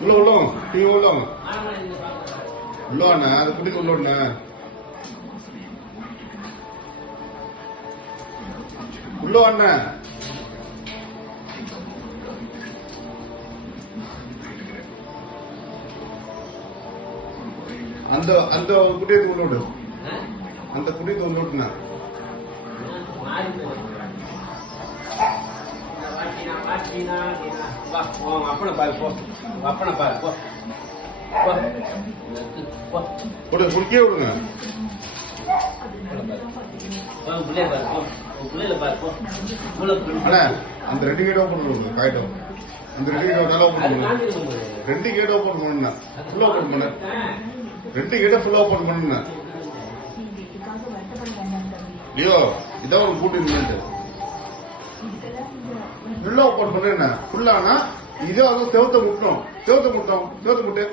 உள்ள உள்ளோம் டீ உள்ளோம் உள்ளோண்ண அது குடிக்க உள்ளோண்ண உள்ளோ அண்ணன் அந்த அந்த குடியை உள்ளோடு அந்த குடியை உள்ளோட்டுண்ண அப்பனை பாரு போ அப்பனை பாரு போ குடிக்கே விடுங்க அண்ணா அந்த 2 கேட் ஓபன் பண்ணுங்க காயிட்டும் அந்த 2 கேட் நல்லா ஓபன் பண்ணுங்க 2 கேட் ஓபன் பண்ணுங்க ஃபுல்லா ஓபன் பண்ணு 2 கேட் ஃபுல்லா ஓபன் பண்ணுங்க லியோ இதான் ஒரு கூட்டி நின்று ஃபுல்லா ஓபன் பண்ணு என்ன ஃபுல்லானா இதோ அது செவத்த முட்டு